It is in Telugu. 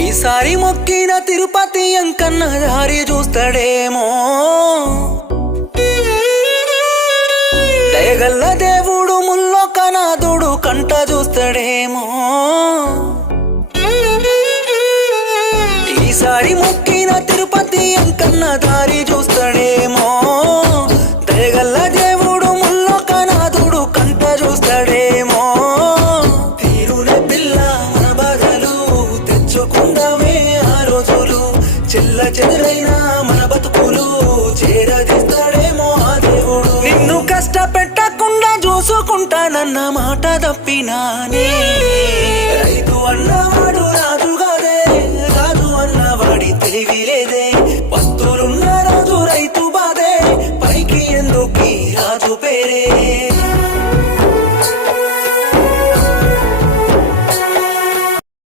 ఈసారి మొక్కిన తిరుపతి అంకన్న దారి చూస్తాడేమో. దయగల్ల దేవుడు ముల్లోకనాథుడు కంట చూస్తాడేమో. ఈసారి మొక్కిన తిరుపతి అంకన్న దారి చూస్తాడేమో. దయగల్ల దేవుడు ముల్లోకనాథుడు కంట చూస్తాడేమో. తీరునే పిల్ల మన బాధలు తెచ్చుకుందామే ఆ రోజులు. చెల్ల చెదురైనా మన బతుకులు చేరదీస్తాడేమో ఆ దేవుడు. నిన్ను కష్టపెట్టకుండా చూసుకుంటానన్న మాట తప్పినానే.